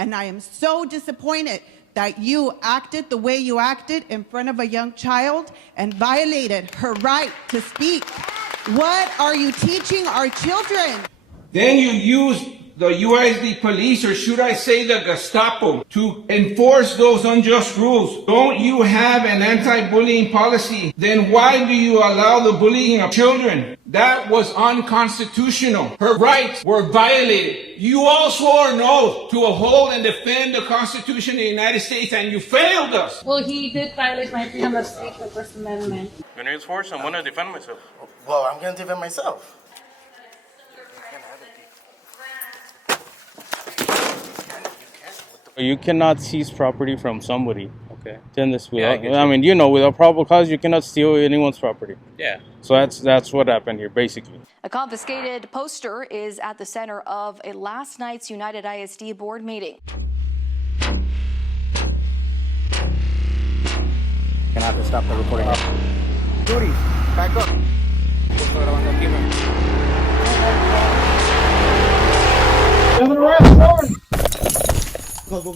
And I am so disappointed that you acted the way you acted in front of a young child and violated her right to speak. What are you teaching our children? Then you use the UISD police, or should I say the Gestapo, to enforce those unjust rules. Don't you have an anti-bullying policy? Then why do you allow the bullying of children? That was unconstitutional. Her rights were violated. You all swore an oath to uphold and defend the Constitution of the United States, and you failed us. Well, he did violate my freedom of speech, the First Amendment. When I was forced, I'm going to defend myself. Well, I'm going to defend myself. You cannot seize property from somebody. Okay. Then this without, I mean, without probable cause, you cannot steal anyone's property. Yeah. So that's what happened here, basically. A confiscated poster is at the center of a last night's United ISD board meeting. Gonna have to stop the recording. Judy, back up. Go.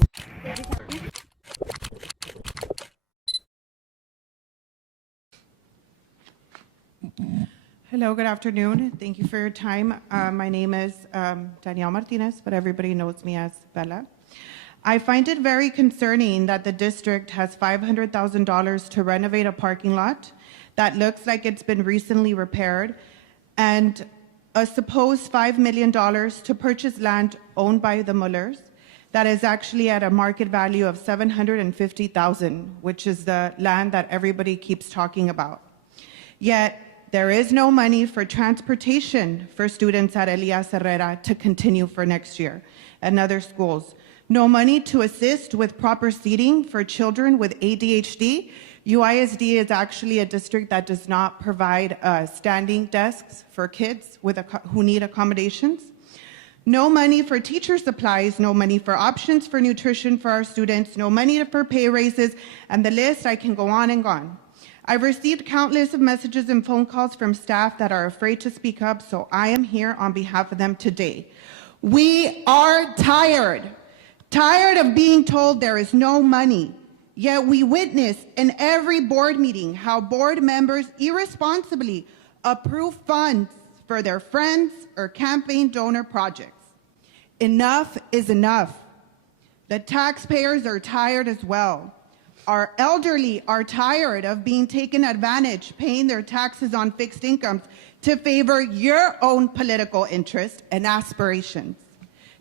Hello, good afternoon. Thank you for your time. My name is Danielle Martinez, but everybody knows me as Bella. I find it very concerning that the district has $500,000 to renovate a parking lot that looks like it's been recently repaired, and a supposed $5 million to purchase land owned by the Mullers that is actually at a market value of $750,000, which is the land that everybody keeps talking about. Yet, there is no money for transportation for students at Elias Herrera to continue for next year and other schools. No money to assist with proper seating for children with ADHD. UISD is actually a district that does not provide standing desks for kids who need accommodations. No money for teacher supplies, no money for options for nutrition for our students, no money for pay raises, and the list, I can go on and on. I've received countless of messages and phone calls from staff that are afraid to speak up, so I am here on behalf of them today. We are tired of being told there is no money, yet we witness in every board meeting how board members irresponsibly approve funds for their friends or campaign donor projects. Enough is enough. The taxpayers are tired as well. Our elderly are tired of being taken advantage, paying their taxes on fixed incomes to favor your own political interest and aspirations.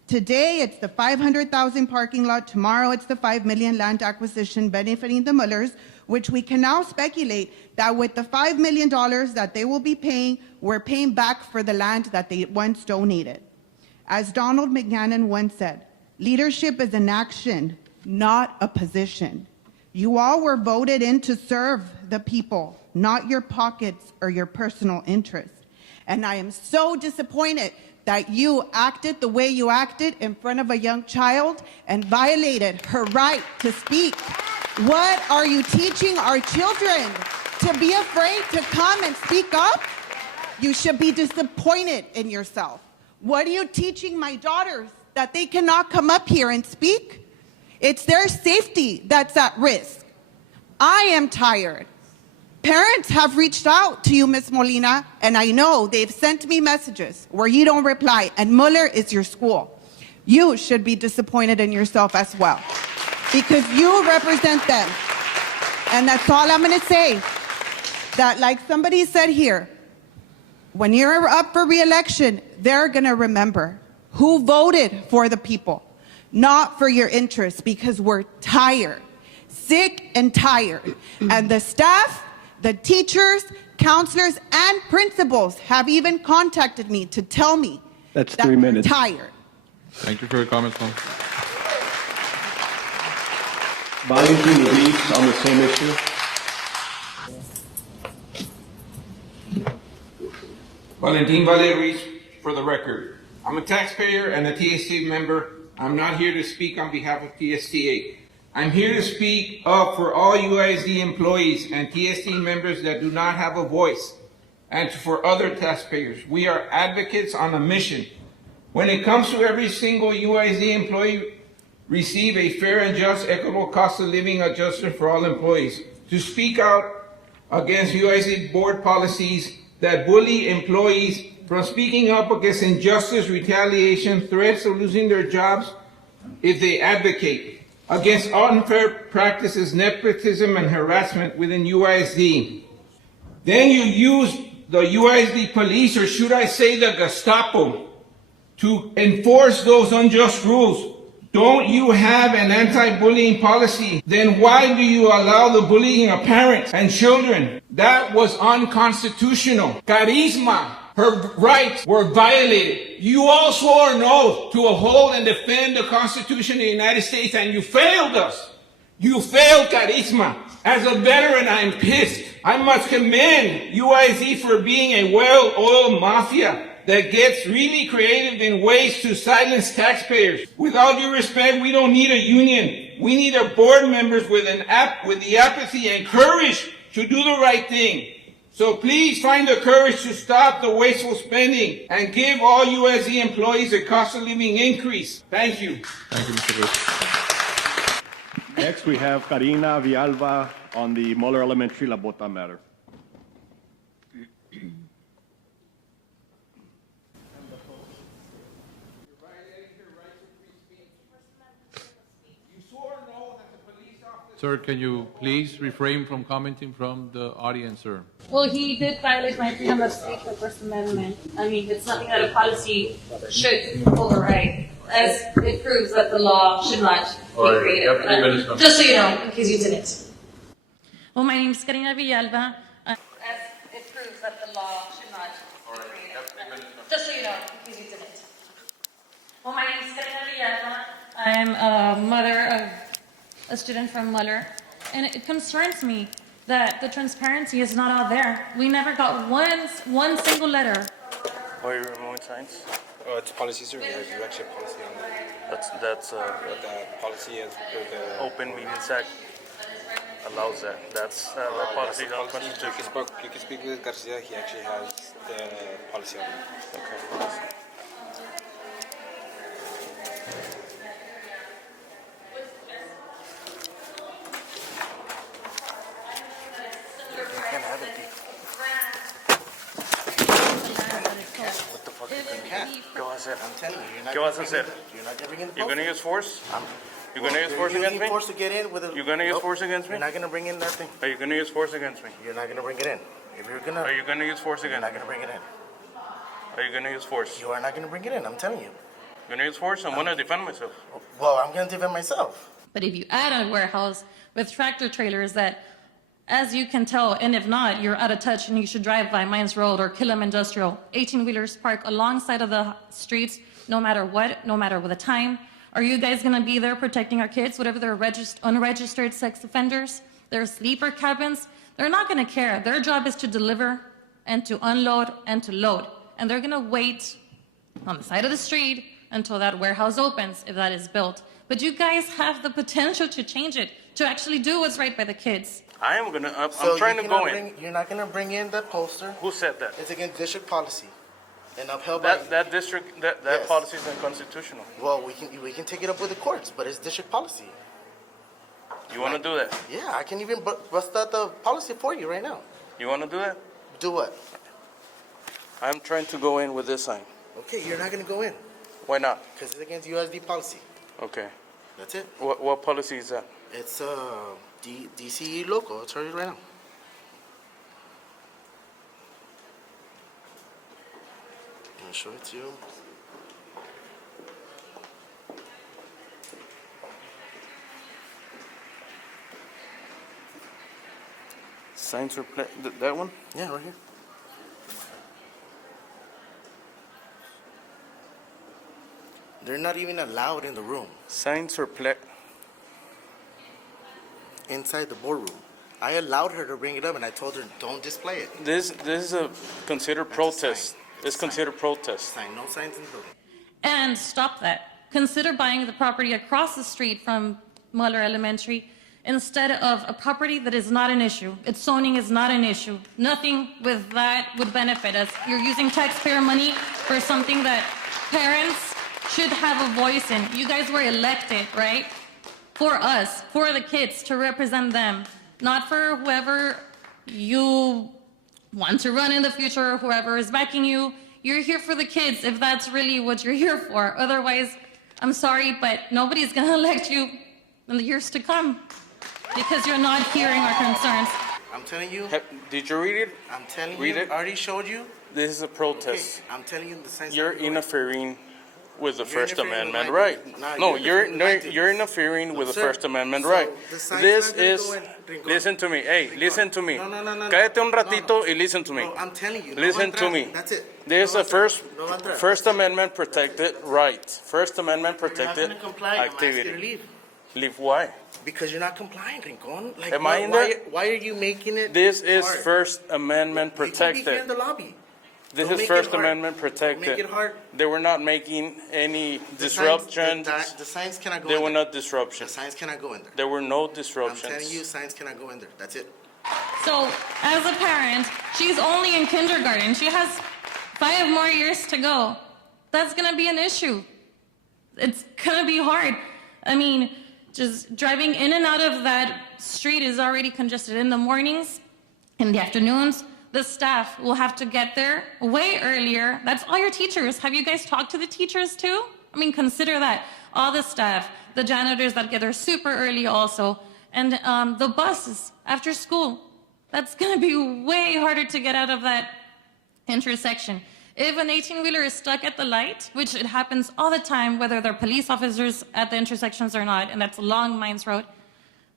Today, it's the $500,000 parking lot. Tomorrow, it's the $5 million land acquisition benefiting the Mullers, which we can now speculate that with the $5 million that they will be paying, we're paying back for the land that they once donated. As Donald McGannon once said, leadership is an action, not a position. You all were voted in to serve the people, not your pockets or your personal interest. And I am so disappointed that you acted the way you acted in front of a young child and violated her right to speak. What are you teaching our children? To be afraid to come and speak up? You should be disappointed in yourself. What are you teaching my daughters? That they cannot come up here and speak? It's their safety that's at risk. I am tired. Parents have reached out to you, Ms. Molina, and I know they've sent me messages where you don't reply, and Muller is your school. You should be disappointed in yourself as well, because you represent them. And that's all I'm going to say. That, like somebody said here, when you're up for re-election, they're going to remember who voted for the people, not for your interests, because we're tired, sick and tired. And the staff, the teachers, counselors, and principals have even contacted me to tell me that 3 minutes. We're tired. Thank you for your comments, Mom. Valentin Reeves on the same issue. Valentin Valle for the record. I'm a taxpayer and a TSTA member. I'm not here to speak on behalf of TSTA. I'm here to speak up for all UISD employees and TSTA members that do not have a voice, and for other taxpayers. We are advocates on a mission. When it comes to every single UISD employee receive a fair and just equitable cost of living adjustment for all employees, to speak out against UISD board policies that bully employees from speaking up against injustice, retaliation, threats of losing their jobs if they advocate, against unfair practices, nepotism, and harassment within UISD. Then you use the UISD police, or should I say the Gestapo, to enforce those unjust rules. Don't you have an anti-bullying policy? Then why do you allow the bullying of parents and children? That was unconstitutional. Charisma, her rights were violated. You all swore an oath to uphold and defend the Constitution of the United States, and you failed us. You failed Charisma. As a veteran, I'm pissed. I must commend UIZ for being a well-oiled mafia that gets really creative in ways to silence taxpayers. With all due respect, we don't need a union. We need a board members with the apathy and courage to do the right thing. So please find the courage to stop the wasteful spending and give all USD employees a cost of living increase. Thank you. Thank you, Mr. Cruz. Next, we have Karina Villalba on the Muller Elementary La Bota matter. Sir, can you please refrain from commenting from the audience, sir? Well, he did violate my freedom of speech, the First Amendment. I mean, it's something that a policy should override, as it proves that the law should not be created. you have 3 minutes, ma'am. Just so you know, in case you didn't. Well, my name is Karina Villalba. As it proves that the law should not be created. Just so you know, in case you didn't. Well, my name is Karina Villalba. I'm a mother of a student from Muller, and it concerns me that the transparency is not out there. We never got one single letter. Why are you removing signs? It's policy, sir. You actually have policy on that. That's The policy is the Open Meetings Act allows that. That's that policy is unconstitutional. You can speak with Garcia. He actually has the policy on that. Okay. What the fuck are you gonna do? ¿Qué vas a hacer? I'm telling you, ¿Qué vas a hacer? You're not going to bring in the You're gonna use force? You're gonna use They're force using against me? force to get in with a, You're gonna use force against me? You're not going to bring in nothing. Are you gonna use force against me? You're not going to bring it in. If you're going to, Are you gonna use force you're against not me? going to bring it in. Are you gonna use force? You are not going to bring it in. I'm telling you. You're gonna use force? I'm gonna defend myself. Well, I'm going to defend myself. But if you add a warehouse with tractor trailers that, as you can tell, and if not, you're out of touch and you should drive by Mines Road or Killam Industrial, 18-wheelers park alongside of the streets, no matter what, no matter what the time. Are you guys going to be there protecting our kids, whatever they're unregistered sex offenders, their sleeper cabins? They're not going to care. Their job is to deliver and to unload and to load. And they're going to wait on the side of the street until that warehouse opens, if that is built. But you guys have the potential to change it, to actually do what's right by the kids. I am gonna. I'm So trying you to cannot go in. You're not going to bring in that poster. Who said that? It's against district policy and upheld by. That district that Yes. policy is unconstitutional. Well, we can take it up with the courts, but it's district policy. You want to do that? Yeah, I can even bust out the policy for you right now. You want to do that? Do what? I'm trying to go in with this sign. Okay, you're not going to go in Why not? because it's against USD policy. Okay. That's it. What policy is that? It's DCE local. I'll tell you right now. I'm gonna show it to you. Signs are that one? Yeah, right here. They're not even allowed in the room, Signs are inside the boardroom. I allowed her to bring it up, and I told her, don't display it. This is a considered protest. It's considered protest. Sign, no signs in the building. And stop that. Consider buying the property across the street from Muller Elementary instead of a property that is not an issue. Its zoning is not an issue. Nothing with that would benefit us. You're using taxpayer money for something that parents, should have a voice in. You guys were elected, right? For us, for the kids, to represent them, not for whoever you want to run in the future or whoever is backing you. You're here for the kids if that's really what you're here for. Otherwise, I'm sorry, but nobody's going to elect you in the years to come because you're not hearing our concerns. I'm telling you. Did you read it? I'm telling Read you. it? I already showed you. This is a protest. Okay, I'm telling you the signs. You're interfering with the First interfering with Amendment my right. duties. Nah, No, you're interfering with my you're duties. interfering No, with the sir. First Amendment So, right. the signs This not gonna is, go in. Rincon. listen to me. Hey, Rincon. listen to me. No. Cállate un No, ratito no. y listen to me. No, I'm telling you. Listen no to me. That's it. There's no a entrar. First Amendment protected right. First Amendment You're not protected going to comply. I'm asking you to activity. leave. Leave why? Because you're not complying, Rincon. Like, Am I in there? Why are you making it This is hard? First Amendment You can be here in protected. the lobby. This Don't is make it First hard. Amendment Don't protected. make it hard. They were not making any The disruptions. the signs cannot go They in were there. not The disruptions. signs cannot go in there. There were no I'm disruptions. telling you, signs cannot go in there. That's it. So, as a parent, she's only in kindergarten. She has 5 more years to go. That's going to be an issue. It's going to be hard. I mean, just driving in and out of that street is already congested in the mornings, in the afternoons. The staff will have to get there way earlier. That's all your teachers. Have you guys talked to the teachers too? I mean, consider that. All the staff, the janitors that get there super early also, and the buses after school. That's going to be way harder to get out of that intersection. If an 18-wheeler is stuck at the light, which it happens all the time, whether they're police officers at the intersections or not, and that's along Mines Road,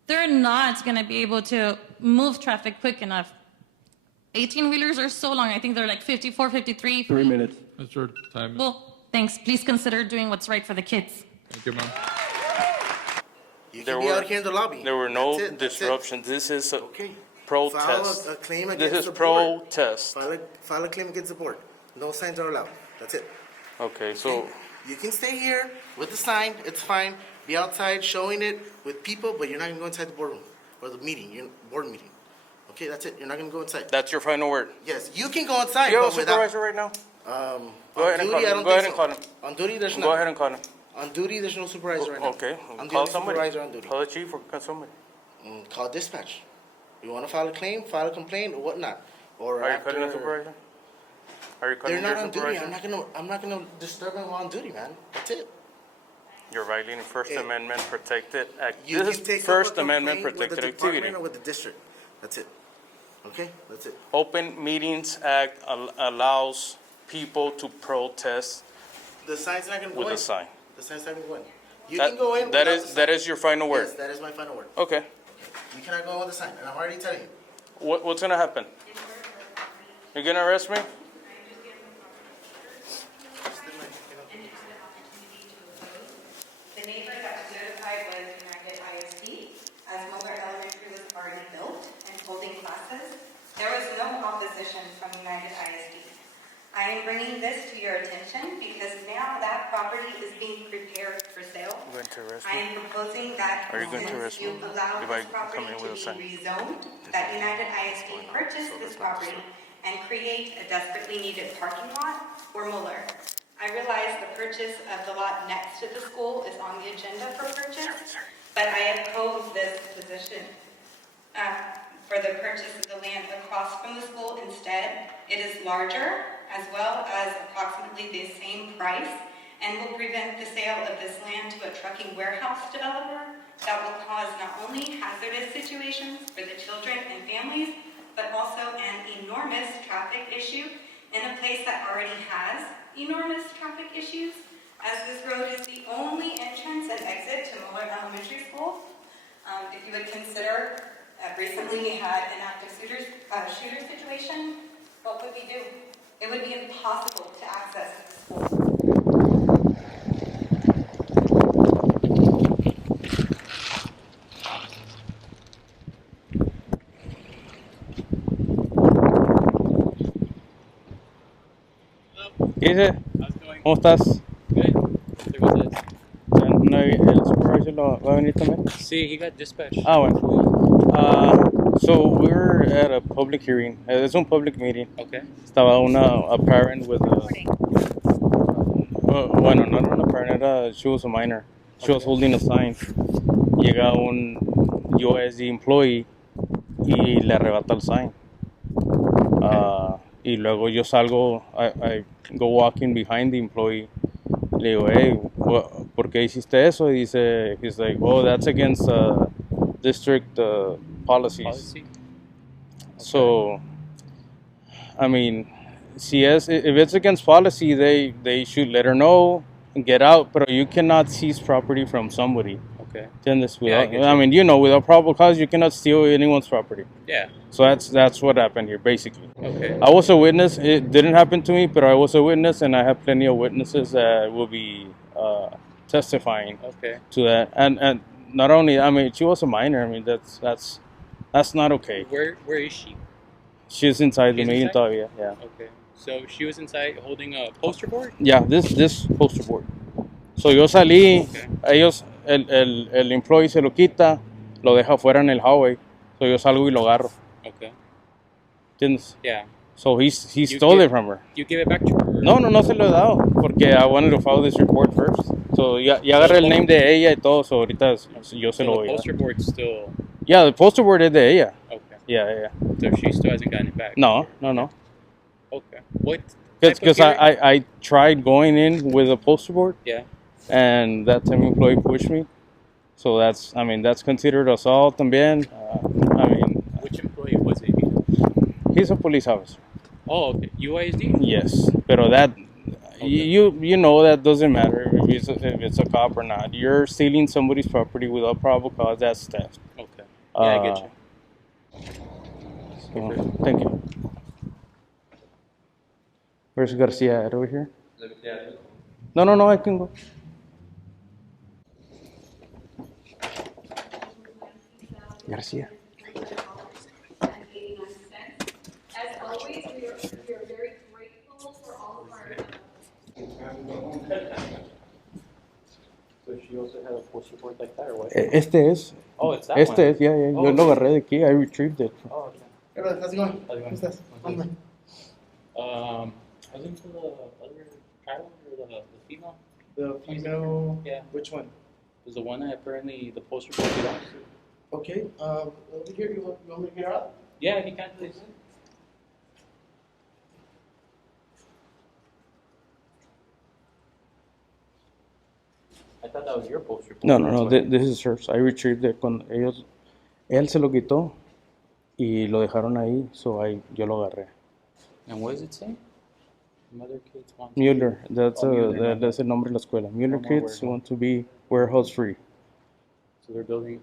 they're not going to be able to move traffic quick enough. 18-wheelers are so long. I think they're like 54, 53. 3 minutes. That's your time. Well, thanks. Please consider doing what's right for the kids. Thank you, ma'am. You There can be were- out here in the lobby. There were no That's it. disruptions. This is a Okay. protest. File a claim This against is the board. protest. File a claim against the board. No signs are allowed. That's it. Okay, so You can stay here with the sign. It's fine. Be outside showing it with people, but you're not going to go inside the boardroom or the meeting, board meeting. Okay, that's it. You're not going to go inside. that's your final word. Yes, you can go inside. You have a but without, supervisor right now? Go ahead and duty, call I him. don't Go ahead think and call him. On duty, there's Go not. ahead and call him. On duty, there's no supervisor right now. Okay, I'm the call only somebody. supervisor on duty. Call the chief or call somebody. Call dispatch. You want to file a claim, file a complaint, or whatnot. Or Are you after, calling the supervisor? Are you calling they're not your on duty. supervisor? I'm not gonna disturb them while on duty, man. That's it. You're violating First Yeah. Amendment protected act. You This can is take First up a Amendment complaint with the protected department activity. or with the district. That's it. Okay, that's it. Open Meetings Act allows people to protest The sign's not gonna go with in. a sign. The sign's not gonna go in. You That- can go in. that without is the that sign. is your final word. Yes, that is my final word. Okay. You cannot go in with the sign, and I'm already telling you. What's gonna happen? You're gonna arrest me? The neighbor that was notified was United ISD, as Moeller Elementary was already built and holding classes. There was no opposition from United ISD. I am bringing this to your attention because now that property is being prepared for sale. You're going to arrest I me? am proposing that Are you going to since arrest you me allow if this I come property in with a to sign? be rezoned, that United ISD purchase this property and create a desperately needed parking lot for Mueller. I realize the purchase of the lot next to the school is on the agenda for purchase, but I oppose this position for the purchase of the land across from the school. Instead, it is larger as well as approximately the same price and will prevent the sale of this land to a trucking warehouse developer that will cause not only hazardous situations for the children and families, but also an enormous traffic issue in a place that already has enormous traffic issues, as this road is the only entrance and exit to Mueller Elementary School. If you would consider, recently we had an active shooter situation, what would we do? It would be impossible to access the school. ¿Qué dices? ¿Cómo estás? No, ¿el supervisor va a venir también? Sí, he got dispatched. Ah, bueno. So we're at a public hearing. It's a public meeting. Okay. Estaba a parent with a... bueno, not a Bernetta, she was a minor. She was holding a sign. Llega un USD employee y le arrebata el sign. Y luego yo salgo, I go walking behind the employee. Le digo, hey, ¿por qué hiciste eso? Y dice, he's like, oh, that's against district policies. So, I mean, if it's against policy, they should let her know and get out. But you cannot seize property from somebody. Okay. ¿Entiendes? Yeah, I get you. I mean, without probable cause, you cannot steal anyone's property. Yeah. So that's what happened here, basically. Okay. I was a witness. It didn't happen to me, but I was a witness, and I have plenty of witnesses that will be testifying Okay. to that. And not only, I mean, she was a minor. I mean, that's not okay. Where is she? She's inside the She's meeting inside? todavía. Yeah. Okay. So she was inside holding a poster board? Yeah, this poster board. So yo salí, ellos, el employee se lo quita, lo deja afuera en el hallway. So yo salgo y lo agarro. Okay. ¿Entiendes? Yeah. So he stole it from her. You give it back to her? No se lo he dado, porque I wanted to file this report first. So ya agarré el name de ella y todo, so ahorita yo se lo voy a The dar. poster board still... Yeah, the poster board es de ella. Okay. Yeah. So she still hasn't gotten it back? No. Okay. What? Because I tried going in with a poster board. Yeah. And that time employee pushed me. So that's considered assault también. Which employee was it? He's a police officer. Oh, okay. UISD? Yes, pero that you know that doesn't matter if it's a cop or not. You're stealing somebody's property without probable cause. That's theft. Okay. Yeah, I get you. So, thank you. Where's Garcia at over here? No, I can go. Garcia. As always, we are very grateful for all of our. So she also had a poster board like that, or what? Este es. Oh, it's that Este one? es, yeah. Oh, Yo lo okay. agarré de aquí. I retrieved it. Oh, okay. Hola, how's it going? How's it going? ¿Cómo estás? Hombre. I was into the other child or the female? The female, Yeah. which one? Was the one that apparently the poster board belongs to. Okay, over here, you want me to get her out? Yeah, if you can, please. I thought that was your poster board. No. This is hers. I retrieved it cuando él se lo quitó y lo dejaron ahí, so yo lo agarré. And what does it say? Mother kids want to Mueller, that's Mueller. that's el nombre de la escuela. Mueller more kids warehouse. want to be warehouse free. So they're gonna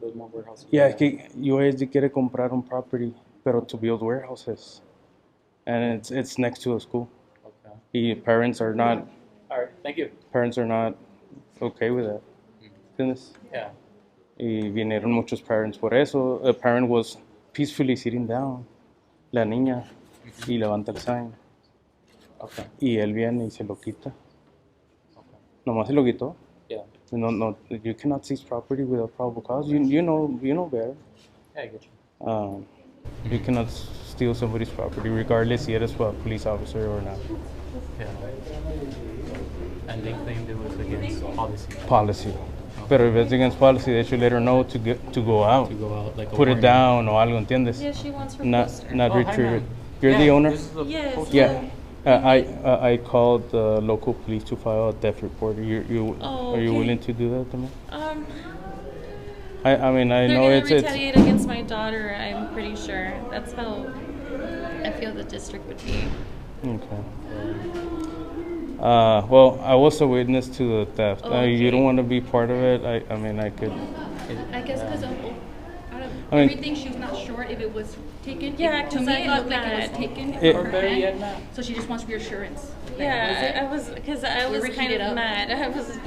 build more warehouses. Yeah, es que USD quiere comprar un property, pero to build warehouses, and it's next to a school. Okay. The parents are not All right. Thank you. okay with that. ¿Entiendes? Yeah. Y vinieron muchos parents por eso. A parent was peacefully sitting down, la niña, y levanta el sign. Okay. Y él viene y se lo quita. Nomás se lo quitó. Yeah. No, you cannot seize property without probable cause. You know better. Yeah, I get you. You cannot steal somebody's property regardless si eres a police officer or not. Yeah. And they claimed it was against policy. Policy. Pero if it's against policy, they should let her know to go out. To go out, like a Put it warning. down or algo, ¿entiendes? Yeah, she wants her Not poster. not Oh, hi, retrieve it. ma'am. You're Yeah, the owner? this is the Yes. poster Yeah. board. I called the local police to file a theft report. Are you okay. willing to do that to me? I They're know gonna it's retaliate against my daughter. I'm pretty sure. That's how I feel the district would be. okay. Well, I was a witness to the theft. Okay. You don't want to be part of it. I mean, I could. I guess because out of I mean- everything, she was not sure if it was taken. Yeah, to 'cause me, I it got looked like it was mad. taken It- from her Or better yet, hand. not. So she just wants reassurance. Yeah, I was were kind heated of up. mad. I was.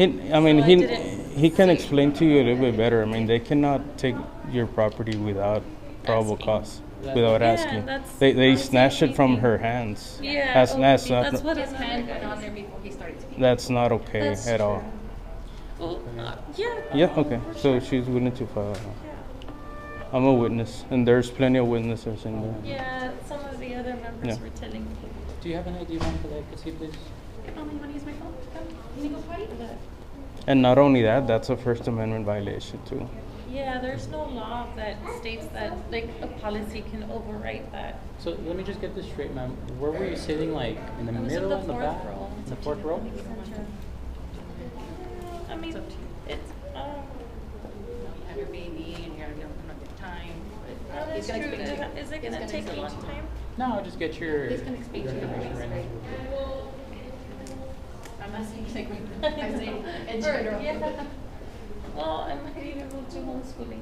He can explain to you a little bit better. I mean, they cannot take your property without probable cause, without Yeah, asking. that's- They snatched it from her hands. Yeah, That's that's not what His is hand got on there before he started speaking. that's not okay That's at all. Well, yeah. Yeah, okay. So she's willing to file. I'm a witness, and there's plenty of witnesses in there. Yeah, some of the other members Yeah. were telling me. Do you have an ID one for that? Could you please? Mom, you want to use my phone? Come. You need to go potty? And not only that, that's a First Amendment violation too. Yeah, there's no law that states that like a policy can override that. So let me just get this straight, ma'am. Where were you sitting, like in the I was in middle, the in the fourth back? row. In the fourth row? I mean, it's Have your baby and you're having a good time. no, that's true. Is it gonna take a long time? No, I'll just get your He's gonna explain to you. information right now. I'm not saying like, I'm saying in general. Yeah. Well, I might even move to homeschooling.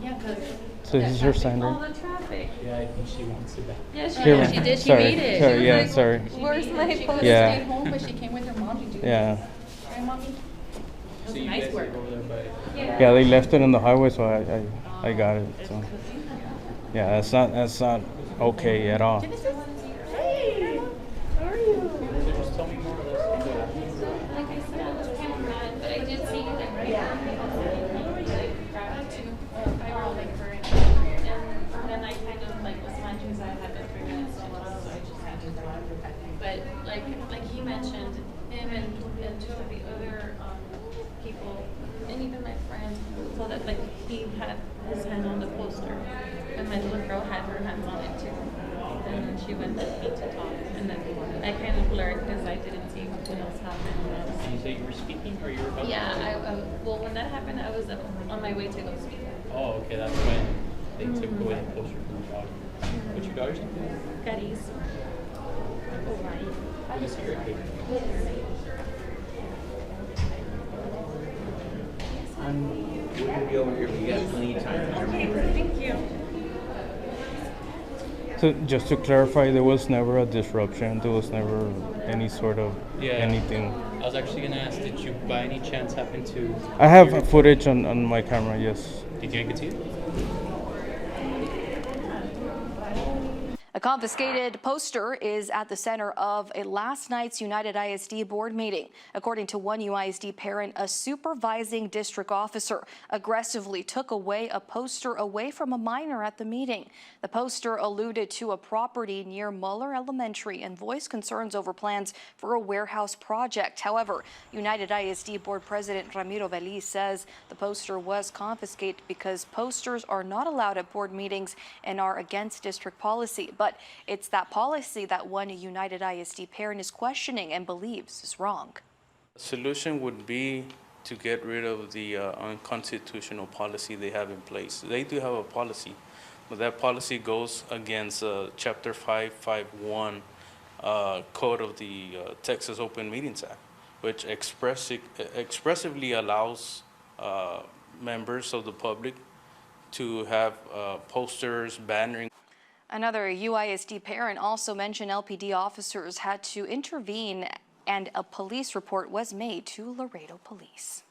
Yeah, because. So this is your sign, All right? the traffic. Yeah, I think she wants it back. Yeah, she, Here, yeah, ma'am. she did. She Sorry, made it. sorry, She was yeah, like, sorry. Where's my She post? could Yeah. have stayed home, but she came with her mom to do Yeah. this. Right, mommy? It was So you nice guys work. live over there by... Yeah, they left it in the highway, so I got it. So yeah, that's not okay at all. Genesis? Hey! How are you? So just tell me more or less what happened. Like I said, I was kind of mad, but I did see like right I were like for it. And then I kind of like was munching, so I had the 3 minutes to left, so I just had to go. But like he mentioned, him and 2 of the other people, and even my friend, so that like he had his hand on the poster, and my little girl had her hands on it too. And then she went with me to talk, and then I kind of blurred because I didn't see what else happened. Did you say you were speaking or you were about to? Yeah, well, when that happened, I was on my way to go speak. Oh, okay, that's when they took away the poster from your daughter. What's your daughter's name? Caris. Good to see her. We're going to be over here. We got plenty of time. Okay, thank you. So just to clarify, there was never a disruption. There was never any sort of anything. I was actually going to ask, did you by any chance happen to... I have footage on my camera, yes. Did you get to see it? A confiscated poster is at the center of a last night's United ISD board meeting. According to one UISD parent, a supervising district officer aggressively took away a poster away from a minor at the meeting. The poster alluded to a property near Muller Elementary and voiced concerns over plans for a warehouse project. However, United ISD board president Ramiro Veliz says the poster was confiscated because posters are not allowed at board meetings and are against district policy. But it's that policy that one United ISD parent is questioning and believes is wrong. The solution would be to get rid of the unconstitutional policy they have in place. They do have a policy, but that policy goes against Chapter 551 Code of the Texas Open Meetings Act, which expressively allows members of the public to have posters, bannering. Another UISD parent also mentioned LPD officers had to intervene and a police report was made to Laredo Police.